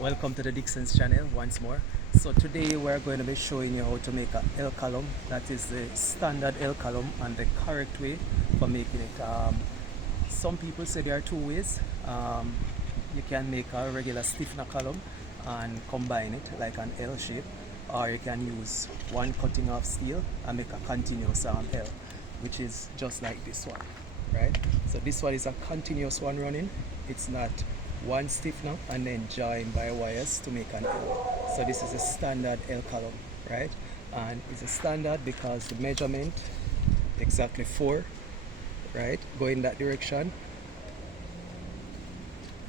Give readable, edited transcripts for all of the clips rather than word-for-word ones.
Welcome to the Dixon's channel once more. So today we're going to be showing you how to make a L column. That is the standard L column and the correct way for making it. Some people say there are two ways. You can make a regular stiffener column and combine it like an L shape, or you can use one cutting of steel and make a continuous L, which is just like this one, right? So this one is a continuous one running. It's not one stiffener and then joined by wires to make an L. So this is a standard L column, right? And it's a standard because the measurement exactly 4, right? Go in that direction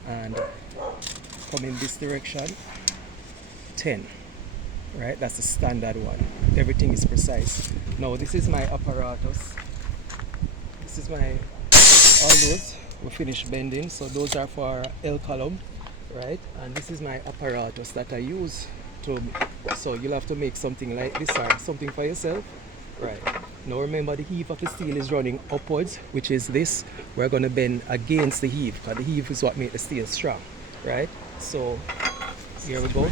and come in this direction 10, right? That's the standard one. Everything is precise. Now this is my apparatus. This is my all those we finished bending, so those are for L column, right? And this is my apparatus that I use to, so you'll have to make something like this or something for yourself, right? Now remember, the heave of the steel is running upwards, which is this. We're going to bend against the heave because the heave is what makes the steel strong, right? So here we go.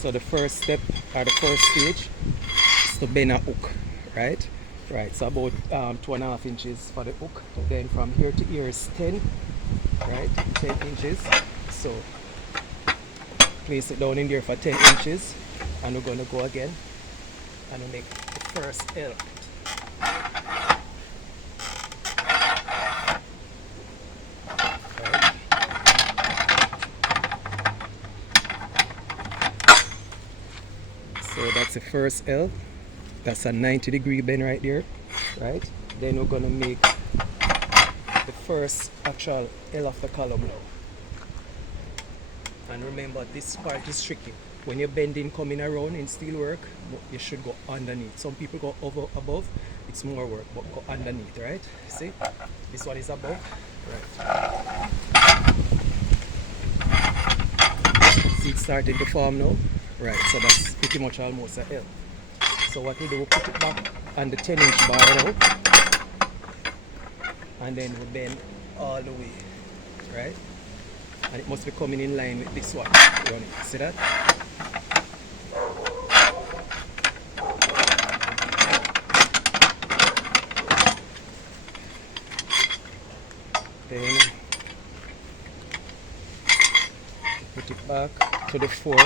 So the first step or the first stage is to bend a hook, right? Right, so about 2.5 inches for the hook. Then from here to here is 10, right? 10 inches. So place it down in there for 10 inches, and we're going to go again and we'll make the first L. So that's the first L. That's a 90-degree bend right there, right? Then we're gonna make the first actual L of the column now. And remember, this part is tricky. When you're bending coming around in steel work, you should go underneath. Some people go over above, it's more work, but go underneath, right? See? This one is above, right? See, it's starting to form now. Right, so that's pretty much almost a L. So what we do, we put it back on the 10-inch bar now, and then we bend all the way, right? And it must be coming in line with this one running. See that? Then put it back to the 4.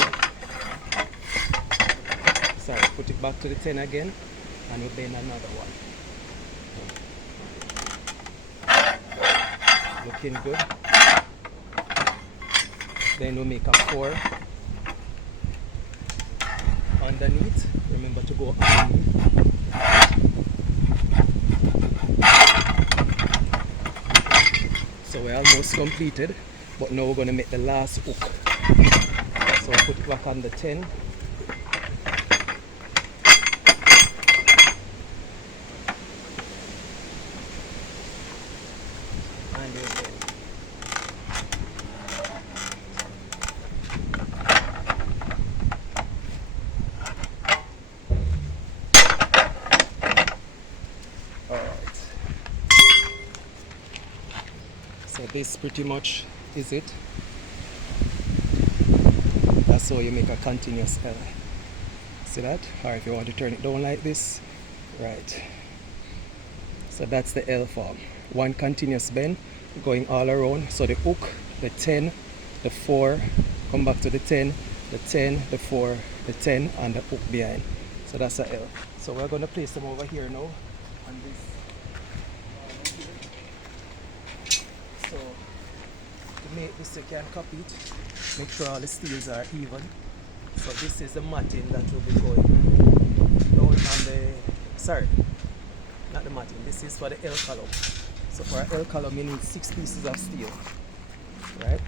Sorry, put it back to the 10 again, and we'll bend another one. Looking good. Then we'll make a 4 underneath. Remember to go underneath. So we're almost completed, but now we're going to make the last hook. So put it back on the 10. So this pretty much is it. That's how you make a continuous L. See that? Or if you want to turn it down like this, right. So that's the L form. One continuous bend going all around. So the hook, the 10, the 4, come back to the 10, the 10, the 4, the 10, and the hook behind. So that's a L. So we're going to place them over here now on this. So to make this, you can copy it. Make sure all the steels are even. So this is the matting that will be going down on the, sorry, not the matting, this is for the L column. So for an L column you need 6 pieces of steel, right?